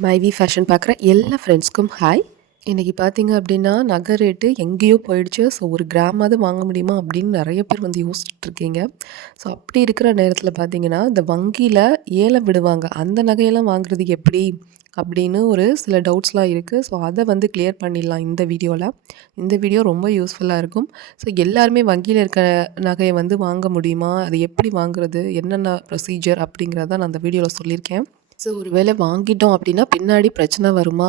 மைவி ஃபேஷன் பார்க்குற எல்லா ஃப்ரெண்ட்ஸ்க்கும் ஹாய். இன்றைக்கி பார்த்தீங்க அப்படின்னா நகை ரேட்டு எங்கேயோ போயிடுச்சு. ஸோ ஒரு கிராமாவது வாங்க முடியுமா அப்படின்னு நிறைய பேர் வந்து யோசிச்சுட்ருக்கீங்க. ஸோ அப்படி இருக்கிற நேரத்தில் பார்த்தீங்கன்னா இந்த வங்கியில் ஏலம் விடுவாங்க, அந்த நகையெல்லாம் வாங்குறது எப்படி அப்படின்னு ஒரு சில டவுட்ஸ்லாம் இருக்குது. ஸோ அதை வந்து கிளியர் பண்ணிடலாம் இந்த வீடியோவில். இந்த வீடியோ ரொம்ப யூஸ்ஃபுல்லாக இருக்கும். ஸோ எல்லாருமே வங்கியில் இருக்க நகையை வந்து வாங்க முடியுமா, அது எப்படி வாங்குறது, என்னென்ன ப்ரொசீஜர் அப்படிங்கிறத நான் அந்த வீடியோவில் சொல்லியிருக்கேன். ஸோ ஒரு வேளை வாங்கிட்டோம் அப்படின்னா பின்னாடி பிரச்சனை வருமா,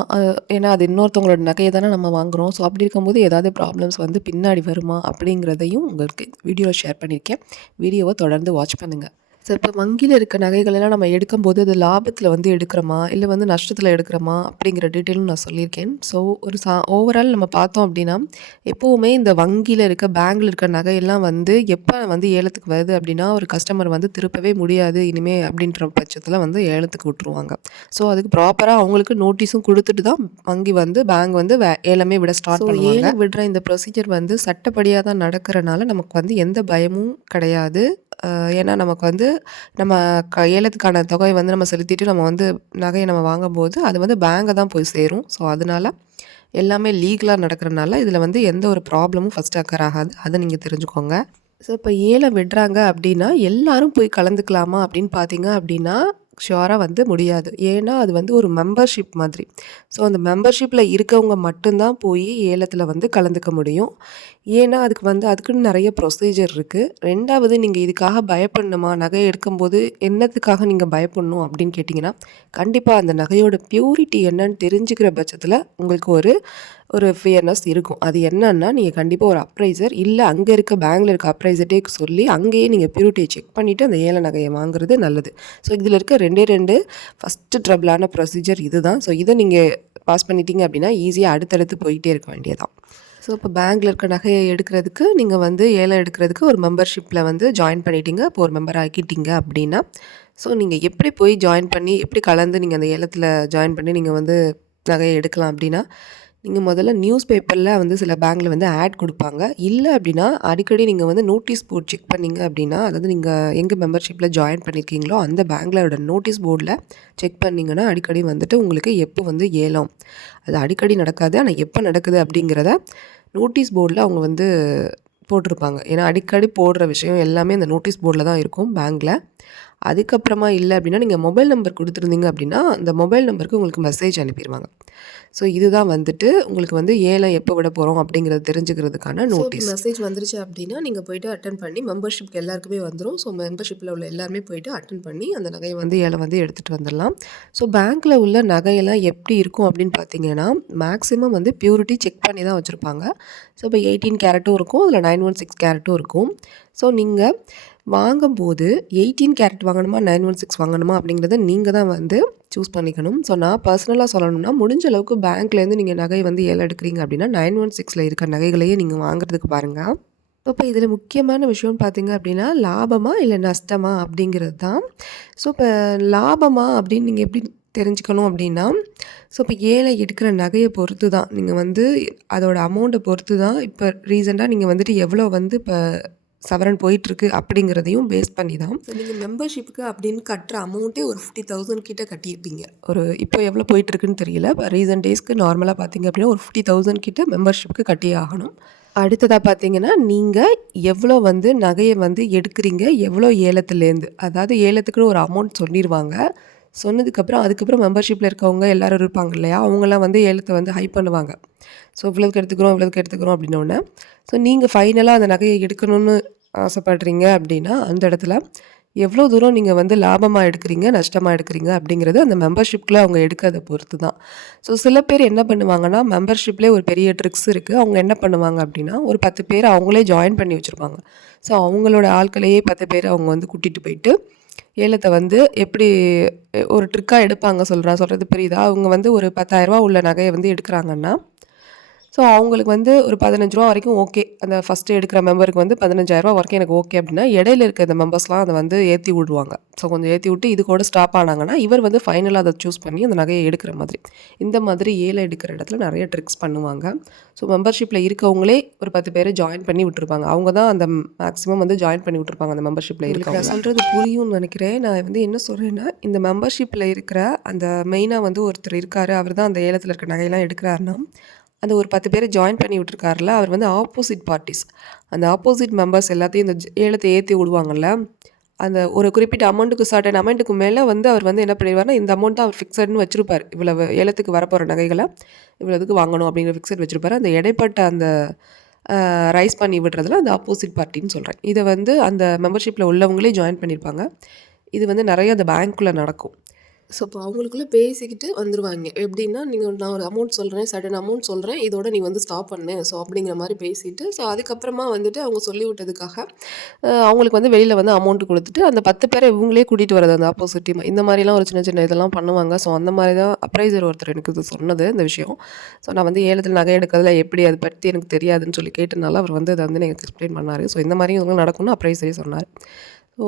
ஏன்னா அது இன்னொருத்தவங்களோட நகையை தானே நம்ம வாங்குகிறோம். ஸோ அப்படி இருக்கும்போது ஏதாவது ப்ராப்ளம்ஸ் வந்து பின்னாடி வருமா அப்படிங்கிறதையும் உங்களுக்கு வீடியோவில் ஷேர் பண்ணியிருக்கேன். வீடியோவை தொடர்ந்து வாட்ச் பண்ணுங்கள். ஸோ இப்போ வங்கியில் இருக்க நகைகளெல்லாம் நம்ம எடுக்கும்போது அது லாபத்தில் வந்து எடுக்கிறோமா இல்லை வந்து நஷ்டத்தில் எடுக்கிறோமா அப்படிங்கிற டீட்டெயிலும் நான் சொல்லியிருக்கேன். ஸோ ஒரு ஓவரால் நம்ம பார்த்தோம் அப்படின்னா எப்போவுமே இந்த வங்கியில் இருக்க பேங்கில் இருக்க நகையெல்லாம் வந்து எப்போ வந்து ஏலத்துக்கு வருது அப்படின்னா ஒரு கஸ்டமர் வந்து திருப்பவே முடியாது இனிமேல் அப்படின்ற பட்சத்தில் வந்து ஏலத்துக்கு விட்டுருவாங்க. ஸோ அதுக்கு ப்ராப்பராக அவங்களுக்கு நோட்டீஸும் கொடுத்துட்டு தான் வங்கி வந்து பேங்க் வந்து ஏலமே விட ஸ்டார்ட் பண்ணுவாங்க. ஏலம் விடுற இந்த ப்ரொசீஜர் வந்து சட்டப்படியாக தான் நடக்கிறனால நமக்கு வந்து எந்த பயமும் கிடையாது. ஏன்னா நமக்கு வந்து நம்ம ஏலத்துக்கான தொகையை வந்து நம்ம செலுத்திட்டு நம்ம வந்து நகையை நம்ம வாங்கும்போது அது வந்து பேங்கை தான் போய் சேரும். ஸோ அதனால் எல்லாமே லீகலாக நடக்கிறனால இதில் வந்து எந்த ஒரு ப்ராப்ளமும் ஃபஸ்ட்டு அக்கர் ஆகாது, அதை நீங்கள் தெரிஞ்சுக்கோங்க. ஸோ இப்போ ஏலம் விடுறாங்க அப்படின்னா எல்லாரும் போய் கலந்துக்கலாமா அப்படின்னு பார்த்தீங்க அப்படின்னா ஷுவராக வந்து முடியாது. ஏன்னா அது வந்து ஒரு மெம்பர்ஷிப் மாதிரி. ஸோ அந்த மெம்பர்ஷிப்பில் இருக்கவங்க மட்டும்தான் போய் ஏலத்தில் வந்து கலந்துக்க முடியும். ஏன்னா அதுக்குன்னு நிறைய ப்ரொசீஜர் இருக்குது. ரெண்டாவது நீங்கள் இதுக்காக பயப்படணுமா, நகை எடுக்கும்போது என்னத்துக்காக நீங்கள் பயப்படணும் அப்படின்னு கேட்டிங்கன்னா கண்டிப்பாக அந்த நகையோட பியூரிட்டி என்னன்னு தெரிஞ்சுக்கிற பட்சத்தில் உங்களுக்கு ஒரு ஃபியர்னஸ் இருக்கும். அது என்னன்னா நீங்கள் கண்டிப்பாக ஒரு அப்ரைசர் இல்லை அங்கே இருக்க பேங்கில் இருக்க அப்ரைசர்டே சொல்லி அங்கேயே நீங்கள் பியூரிட்டியை செக் பண்ணிவிட்டு அந்த ஏல நகையை வாங்குறது நல்லது. ஸோ இதில் இருக்க ரெண்டு ஃபஸ்ட்டு ட்ரபிளான ப்ரொசீஜர் இது தான். ஸோ இதை நீங்கள் பாஸ் பண்ணிட்டீங்க அப்படின்னா ஈஸியாக அடுத்தடுத்து போயிட்டே இருக்க வேண்டியதான். ஸோ இப்போ பேங்கில் இருக்க நகையை எடுக்கிறதுக்கு நீங்கள் வந்து ஏலம் எடுக்கிறதுக்கு ஒரு மெம்பர்ஷிப்பில் வந்து ஜாயின் பண்ணிட்டீங்க, இப்போ ஒரு மெம்பர் ஆக்கிட்டீங்க அப்படின்னா ஸோ நீங்கள் எப்படி போய் ஜாயின் பண்ணி எப்படி கலந்து நீங்கள் அந்த ஏலத்தில் ஜாயின் பண்ணி நீங்கள் வந்து நகையை எடுக்கலாம் அப்படின்னா நீங்கள் முதல்ல நியூஸ் பேப்பரில் வந்து சில பேங்கில் வந்து ஆட் கொடுப்பாங்க. இல்லை அப்படின்னா அடிக்கடி நீங்கள் வந்து நோட்டீஸ் போர்டு செக் பண்ணிங்க அப்படின்னா அதாவது நீங்கள் எங்கே மெம்பர்ஷிப்பில் ஜாயின் பண்ணியிருக்கீங்களோ அந்த பேங்கிலோட நோட்டீஸ் போர்டில் செக் பண்ணிங்கன்னா அடிக்கடி வந்துட்டு உங்களுக்கு எப்போ வந்து ஏலம், அது அடிக்கடி நடக்காது ஆனால் எப்போ நடக்குது அப்படிங்கிறத நோட்டீஸ் போர்டில் அவங்க வந்து போட்டிருப்பாங்க. ஏன்னா அடிக்கடி போடுற விஷயம் எல்லாமே அந்த நோட்டீஸ் போர்டில் தான் இருக்கும் பேங்கில். அதுக்கப்புறமா இல்லை அப்படின்னா நீங்கள் மொபைல் நம்பர் கொடுத்துருந்தீங்க அப்படின்னா அந்த மொபைல் நம்பருக்கு உங்களுக்கு மெசேஜ் அனுப்பிடுவாங்க. ஸோ இதுதான் வந்துட்டு உங்களுக்கு வந்து ஏலம் எப்போ விட போகிறோம் அப்படிங்கிறத தெரிஞ்சுக்கிறதுக்கான நோட்டீஸ். மெசேஜ் வந்துருச்சு அப்படின்னா நீங்கள் போய்ட்டு அட்டன் பண்ணி மெம்பர்ஷிப்க்கு எல்லாருக்குமே வந்துடும். ஸோ மெம்பர்ஷிப்பில் உள்ள எல்லாருமே போய்ட்டு அட்டன் பண்ணி அந்த நகையை வந்து ஏலம் வந்து எடுத்துகிட்டு வந்துடலாம். ஸோ பேங்க்கில் உள்ள நகையெல்லாம் எப்படி இருக்கும் அப்படின்னு பார்த்தீங்கன்னா மேக்ஸிமம் வந்து பியூரிட்டி செக் பண்ணி தான் வச்சுருப்பாங்க. ஸோ இப்போ 18 கேரட்டும் இருக்கும், அதில் 916 கேரட்டும் இருக்கும். ஸோ நீங்கள் வாங்கும்போது 18 கேரட் வாங்கணுமா 916 வாங்கணுமா அப்படிங்கிறத நீங்கள் தான் வந்து சூஸ் பண்ணிக்கணும். ஸோ நான் பர்சனலாக சொல்லணும்னா முடிஞ்ச அளவுக்கு பேங்க்லேருந்து நீங்கள் நகை வந்து ஏலம் எடுக்கிறீங்க அப்படின்னா 916 இருக்க நகைகளையே நீங்கள் வாங்குறதுக்கு பாருங்கள். இப்போ இதில் முக்கியமான விஷயம்னு பார்த்தீங்க அப்படின்னா லாபமா இல்லை நஷ்டமா அப்படிங்கிறது தான். ஸோ இப்போ லாபமா அப்படின்னு நீங்கள் எப்படி தெரிஞ்சுக்கணும் அப்படின்னா ஸோ இப்போ ஏலம் எடுக்கிற நகையை பொறுத்து தான் நீங்கள் வந்து அதோட அமௌண்ட்டை பொறுத்து தான் இப்போ ரீசெண்டாக நீங்கள் வந்துட்டு எவ்வளோ வந்து இப்போ சவரன் போயிட்டுருக்கு அப்படிங்கிறதையும் பேஸ் பண்ணி தான். ஸோ நீங்கள் மெம்பர்ஷிப்புக்கு அப்படின்னு கட்டுற அமௌண்ட்டே ஒரு 50,000 கிட்ட கட்டியிருப்பீங்க. இப்போ எவ்வளோ போயிட்டுருக்குன்னு தெரியல. இப்போ ரீசன்ட் டேஸ்க்கு நார்மலாக பார்த்தீங்க அப்படின்னா ஒரு 50,000 கிட்ட மெம்பர்ஷிப்புக்கு கட்டியே ஆகணும். அடுத்ததாக பார்த்தீங்கன்னா நீங்கள் எவ்வளோ வந்து நகையை வந்து எடுக்கிறீங்க, எவ்வளோ ஏலத்துலேருந்து, அதாவது ஏலத்துக்குன்னு ஒரு அமௌண்ட் சொல்லிடுவாங்க. சொன்னதுக்கப்புறம் அதுக்கப்புறம் மெம்பர்ஷிப்பில் இருக்கவங்க எல்லோரும் இருப்பாங்க இல்லையா, அவங்களாம் வந்து ஏலத்தை வந்து ஹை பண்ணுவாங்க. ஸோ இவ்வளோக்கு எடுத்துக்கிறோம் அப்படின்னோடனே ஸோ நீங்கள் ஃபைனலாக அந்த நகையை எடுக்கணும்னு ஆசைப்படுறீங்க அப்படின்னா அந்த இடத்துல எவ்வளோ தூரம் நீங்கள் வந்து லாபமாக எடுக்கிறீங்க நஷ்டமாக எடுக்கிறீங்க அப்படிங்கிறது அந்த மெம்பர்ஷிப்பில் அவங்க எடுக்கிறத பொறுத்து தான். ஸோ சில பேர் என்ன பண்ணுவாங்கன்னா மெம்பர்ஷிப்லேயே ஒரு பெரிய ட்ரிக்ஸ் இருக்குது. அவங்க என்ன பண்ணுவாங்க அப்படின்னா ஒரு 10 பேர் அவங்களே ஜாயின் பண்ணி வச்சுருப்பாங்க. ஸோ அவங்களோட ஆட்களையே 10 பேர் அவங்க வந்து கூட்டிகிட்டு போயிட்டு ஏலத்தை வந்து எப்படி ஒரு ட்ரிக்காக எடுப்பாங்க. சொல்கிறது புரியுதா? அவங்க வந்து ஒரு 10,000 உள்ள நகையை வந்து எடுக்கிறாங்கன்னா ஸோ அவங்களுக்கு வந்து ஒரு ரூ. 15 வரைக்கும் ஓகே. அந்த ஃபஸ்ட்டு எடுக்கிற மெம்பருக்கு வந்து ரூ. 15,000 வரைக்கும் எனக்கு ஓகே அப்படின்னா, இடையில இருக்க இந்த மெம்பர்ஸ்லாம் அத வந்து ஏத்தி விடுவாங்க. ஸோ கொஞ்சம் ஏத்தி விட்டு இது கூட ஸ்டாப் ஆனாங்கன்னா, இவர் வந்து ஃபைனலா அத சூஸ் பண்ணி அந்த நகைய எடுக்கிற மாதிரி. இந்த மாதிரி ஏல எடுக்கிற இடத்துல நெறைய ட்ரிக்ஸ் பண்ணுவாங்க. ஸோ மெம்பர்ஷிப்ல இருக்கவங்களே ஒரு 10 பேர ஜாயின் பண்ணி விட்டுருப்பாங்க. அவங்க தான் அந்த மேக்ஸிமம் வந்து ஜாயின் பண்ணி விட்டுருப்பாங்க அந்த மெம்பர்ஷிப்ல இருக்கவங்க. நான் சொல்றது புரியும்னு நெனைக்கிறேன். நான் வந்து என்ன சொல்றேன்னா, இந்த மெம்பர்ஷிப்ல இருக்கிற அந்த மெயினா வந்து ஒருத்தர் இருக்காரு. அவர் தான் அந்த ஏலத்துல இருக்க நகையெல்லாம் எடுக்கிறாருன்னா, அந்த ஒரு 10 பேர ஜாயின் பண்ணி விட்டுருக்காருல, அவர் வந்து ஆப்போசிட் பார்ட்டிஸ். அந்த ஆப்போசிட் மெம்பர்ஸ் எல்லாத்தையும் இந்த ஏலத்த ஏத்தி விடுவாங்கல்ல, அந்த ஒரு குறிப்பிட்ட அமௌண்ட்டுக்கு சர்டன் அமௌண்ட்டுக்கு மேல வந்து அவர் வந்து என்ன பண்ணிருவாருன்னா, இந்த அமௌண்ட் தான் அவர் ஃபிக்ஸட்ன்னு வச்சிருப்பாரு. இவ்வளவு ஏலத்துக்கு வரப்போற நகைகள இவ்வளோ இதுக்கு வாங்கணும் அப்படிங்கிற ஃபிக்ஸட் வச்சிருப்பாரு. அந்த இடைப்பட்ட அந்த ரைஸ் பண்ணி விடுறதுல அந்த ஆப்போசிட் பார்ட்டின்னு சொல்றேன். இத வந்து அந்த மெம்பர்ஷிப்ல உள்ளவங்களே ஜாயின் பண்ணியிருப்பாங்க. இது வந்து நெறைய அந்த பேங்க்குள்ள நடக்கும். ஸோ இப்போ அவங்களுக்குள்ள பேசிக்கிட்டு வந்துருவாய்ங்க. எப்படின்னா, நான் ஒரு அமௌண்ட் சொல்றேன், சர்டன் அமௌண்ட் சொல்றேன். இதோட நீ வந்து ஸ்டாப் பண்ணு. ஸோ அப்படிங்கிற மாரி பேசிட்டு, ஸோ அதுக்கப்புறமா வந்துட்டு அவங்க சொல்லி விட்டதுக்காக, அவங்களுக்கு வந்து வெளியில வந்து அமௌண்ட் குடுத்துட்டு, அந்த 10 பேர இவங்களே கூட்டிட்டு வரது அந்த ஆப்போசிட் டீம். இந்த மாரிலாம் ஒரு சின்ன சின்ன இதெல்லாம் பண்ணுவாங்க. ஸோ அந்த மாரி தான் அப்ரைசர் ஒருத்தர் எனக்கு இது சொன்னது, இந்த விஷயம். ஸோ நான் வந்து ஏலத்துல நகை எடுக்கிறதுல எப்படி அது பத்தி எனக்கு தெரியாதுன்னு சொல்லி கேட்டனால, அவர் வந்து அத வந்து எனக்கு எக்ஸ்பிளைன் பண்ணாரு. ஸோ இந்த மாரியும் இதெல்லாம் நடக்கும்னு அப்ரைசரே சொன்னாரு.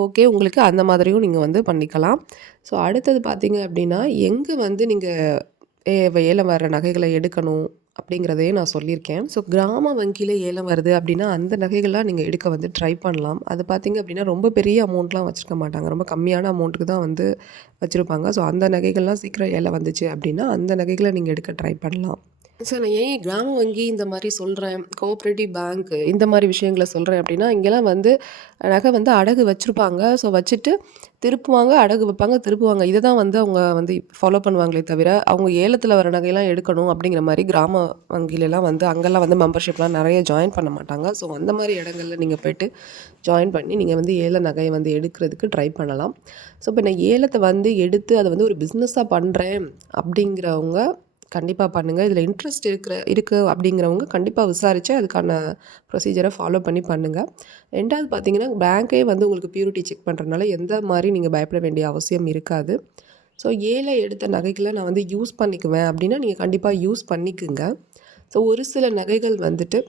ஓகே. உங்களுக்கு அந்த மாதிரியும் நீங்க வந்து பண்ணிக்கலாம். ஸோ அடுத்தது பார்த்தீங்க அப்படின்னா, எங்க வந்து நீங்க ஏலம் வர நகைகள எடுக்கணும் அப்படிங்கிறதையும் நான் சொல்லியிருக்கேன். ஸோ கிராம வங்கியில ஏலம் வருது அப்படின்னா, அந்த நகைகள்லாம் நீங்க எடுக்க வந்து ட்ரை பண்ணலாம். அது பார்த்தீங்க அப்படின்னா, ரொம்ப பெரிய அமௌண்ட்லாம் வச்சிருக்க மாட்டாங்க. ரொம்ப கம்மியான அமௌண்ட்டுக்கு தான் வந்து வச்சிருப்பாங்க. ஸோ அந்த நகைகள்லாம் சீக்கிரம் ஏலம் வந்துச்சு அப்படின்னா, அந்த நகைகள நீங்க எடுக்க ட்ரை பண்ணலாம். சார் நான் ஏன் கிராம வங்கி இந்த மாரி சொல்றேன், கோஆப்பரேட்டிவ் பேங்க்கு இந்த மாரி விஷயங்கள சொல்றேன் அப்படின்னா, இங்கேலாம் வந்து நகை வந்து அடகு வச்சிருப்பாங்க. ஸோ வச்சுட்டு திருப்புவாங்க, அடகு வைப்பாங்க, திருப்புவாங்க. இத தான் வந்து அவங்க வந்து ஃபாலோ பண்ணுவாங்களே தவிர, அவங்க ஏலத்துல வர நகையெல்லாம் எடுக்கணும் அப்படிங்கிற மாரி கிராம வங்கிலலாம் வந்து அங்கலாம் வந்து மெம்பர்ஷிப்லாம் நெறைய ஜாயின் பண்ண மாட்டாங்க. ஸோ அந்த மாரி இடங்கள்ல நீங்க போயிட்டு ஜாயின் பண்ணி நீங்க வந்து ஏல நகைய வந்து எடுக்கிறதுக்கு ட்ரை பண்ணலாம். ஸோ இப்ப நான் ஏலத்த வந்து எடுத்து அத வந்து ஒரு பிஸ்னஸா பண்றேன் அப்படிங்கிறவங்க கண்டிப்பா பண்ணுங்க. இதில இன்ட்ரெஸ்ட் இருக்கு அப்படிங்கிறவங்க கண்டிப்பா விசாரிச்சு அதுக்கான ப்ரொசீஜர ஃபாலோ பண்ணி பண்ணுங்க. 2வது பார்த்தீங்கன்னா, பேங்கே வந்து உங்களுக்கு பியூரிட்டி செக் பண்ணுறதுனால எந்த மாரி நீங்க பயப்பட வேண்டிய அவசியம் இருக்காது. ஸோ ஏல எடுத்த நகைகள நான் வந்து யூஸ் பண்ணிக்குவேன் அப்படின்னா, நீங்க கண்டிப்பா யூஸ் பண்ணிக்குங்க. ஸோ ஒரு சில நகைகள் வந்துட்டு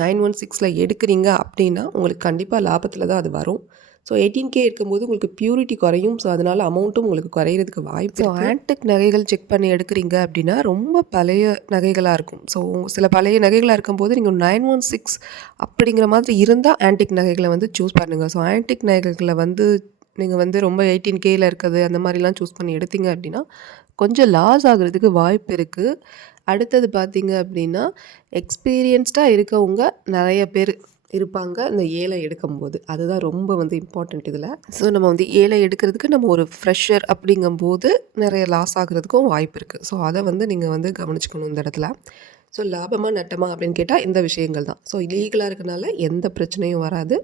916ல எடுக்கிறீங்க அப்படின்னா, உங்களுக்கு கண்டிப்பா லாபத்தில தான் அது வரும். ஸோ 18K இருக்கும்போது உங்களுக்கு பியூரிட்டி குறையும். ஸோ அதனால அமௌண்ட்டும் உங்களுக்கு குறையிறதுக்கு வாய்ப்பு இருக்கு. ஸோ ஆன்டிக் நகைகள் செக் பண்ணி எடுக்கிறீங்க அப்படின்னா, ரொம்ப பழைய நகைகளா இருக்கும். ஸோ சில பழைய நகைகளா இருக்கும்போது நீங்க 916 அப்படிங்கிற மாதிரி இருந்தா ஆன்டிக் நகைகள வந்து சூஸ் பண்ணுங்க. ஸோ ஆன்டிக் நகைகள வந்து நீங்க வந்து ரொம்ப 18Kல இருக்குது அந்த மாரிலாம் சூஸ் பண்ணி எடுத்தீங்க அப்படின்னா, கொஞ்சம் லாஸ் ஆகுறதுக்கு வாய்ப்பு இருக்கு. அடுத்தது பார்த்தீங்க அப்படின்னா, எக்ஸ்பீரியன்ஸ்டா இருக்கவங்க நெறைய பேரு இருப்பாங்க இந்த ஏலம் எடுக்கும்போது. அதுதான் ரொம்ப வந்து இம்பார்ட்டன்ட் இதில. ஸோ நம்ம வந்து ஏலம் எடுக்கிறதுக்கு நம்ம ஒரு ஃப்ரெஷர் அப்படிங்கும்போது நெறைய லாஸ் ஆகுறதுக்கும் வாய்ப்பு இருக்கு. ஸோ அத வந்து நீங்க வந்து கவனிச்சுக்கணும் இந்த இடத்துல. ஸோ லாபமா, நட்டமா அப்படின்னு கேட்டா இந்த விஷயங்கள் தான். ஸோ லீகலா இருக்கனால எந்த பிரச்சனையும் வராது.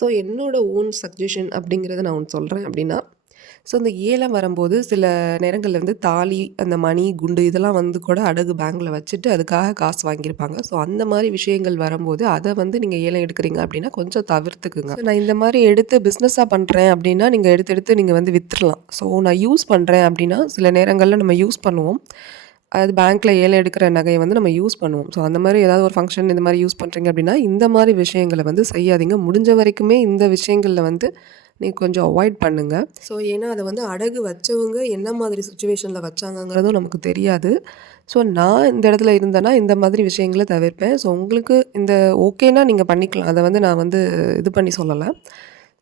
ஸோ என்னோட ஓன் சஜஷன் அப்படிங்கிறத நான் ஒண்ணு சொல்றேன் அப்படின்னா, ஸோ இந்த ஏலம் வரும்போது சில நேரங்கள்ல வந்து தாலி, அந்த மணி, குண்டு இதெல்லாம் வந்து கூட அடகு பேங்க்ல வச்சுட்டு அதுக்காக காசு வாங்கியிருப்பாங்க. ஸோ அந்த மாரி விஷயங்கள் வரும்போது அத வந்து நீங்க ஏலம் எடுக்கிறீங்க அப்படின்னா கொஞ்சம் தவிர்த்துக்குங்க. ஸோ நான் இந்த மாரி எடுத்து பிஸ்னஸா பண்றேன் அப்படின்னா, நீங்க எடுத்து நீங்க வந்து வித்துறலாம். ஸோ நான் யூஸ் பண்றேன் அப்படின்னா, சில நேரங்கள்ல நம்ம யூஸ் பண்ணுவோம். அது பேங்க்ல ஏலம் எடுக்கிற நகைய வந்து நம்ம யூஸ் பண்ணுவோம். ஸோ அந்த மாரி ஏதாவது ஒரு ஃபங்ஷன் இந்த மாரி யூஸ் பண்றீங்க அப்படின்னா, இந்த மாரி விஷயங்கள வந்து செய்யாதீங்க. முடிஞ்ச வரைக்குமே இந்த விஷயங்கள்ல வந்து நீங்க கொஞ்சம் அவாய்ட் பண்ணுங்க. ஸோ ஏன்னா அத வந்து அடகு வச்சவங்க என்ன மாதிரி சிச்சுவேஷன்ல வச்சாங்கங்கிறதும் நமக்கு தெரியாது. ஸோ நான் இந்த இடத்துல இருந்தேன்னா, இந்த மாதிரி விஷயங்கள தவிர்ப்பேன். ஸோ உங்களுக்கு இந்த ஓகேன்னா நீங்க பண்ணிக்கலாம். அத வந்து நான் வந்து இது பண்ணி சொல்லல.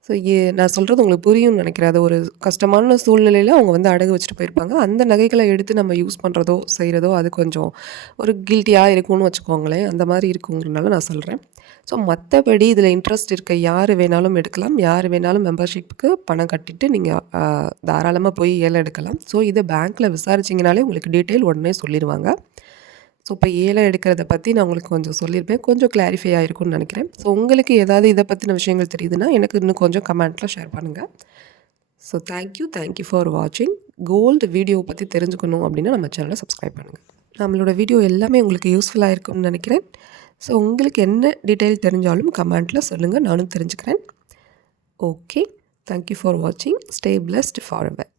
ஸோ நான் சொல்கிறது உங்களுக்கு புரியும்னு நினைக்கிறேன். அது ஒரு கஷ்டமான சூழ்நிலையில அவங்க வந்து அடகு வச்சுட்டு போயிருப்பாங்க. அந்த நகைகள எடுத்து நம்ம யூஸ் பண்ணுறதோ, செய்கிறதோ அது கொஞ்சம் ஒரு கில்ட்டியா இருக்கும்னு வச்சுக்கோங்களேன். அந்த மாரி இருக்குங்கிறனால நான் சொல்றேன். ஸோ மத்தபடி இதில இன்ட்ரெஸ்ட் இருக்க யார் வேணாலும் எடுக்கலாம். யார் வேணாலும் மெம்பர்ஷிப்க்கு பணம் கட்டிட்டு நீங்க தாராளமா போய் ஏலம் எடுக்கலாம். ஸோ இத பேங்க்ல விசாரிச்சீங்கனாலே உங்களுக்கு டீட்டெயில் உடனே சொல்லிருவாங்க. ஸோ இப்போ ஏலம் எடுக்கிறத பத்தி நான் உங்களுக்கு கொஞ்சம் சொல்லியிருப்பேன். கொஞ்சம் கிளாரிஃபை ஆயிருக்கும்னு நினைக்கிறேன். ஸோ உங்களுக்கு ஏதாவது இத பத்தின விஷயங்கள் தெரியுதுன்னா, எனக்கு இன்னும் கொஞ்சம் கமெண்ட்ல ஷேர் பண்ணுங்க. ஸோ தேங்க் யூ ஃபார் வாட்சிங். கோல்டு வீடியோ பத்தி தெரிஞ்சுக்கணும் அப்படின்னா நம்ம சேனல சப்ஸ்கிரைப் பண்ணுங்க. நம்மளோட வீடியோ எல்லாமே உங்களுக்கு யூஸ்ஃபுல்லா இருக்கும்னு நினைக்கிறேன். ஸோ உங்களுக்கு என்ன டீட்டெயில் தெரிஞ்சாலும் கமெண்ட்ல சொல்லுங்க. நானும் தெரிஞ்சுக்கிறேன். ஓகே. தேங்க் யூ ஃபார் வாட்சிங். Stay blessed forever.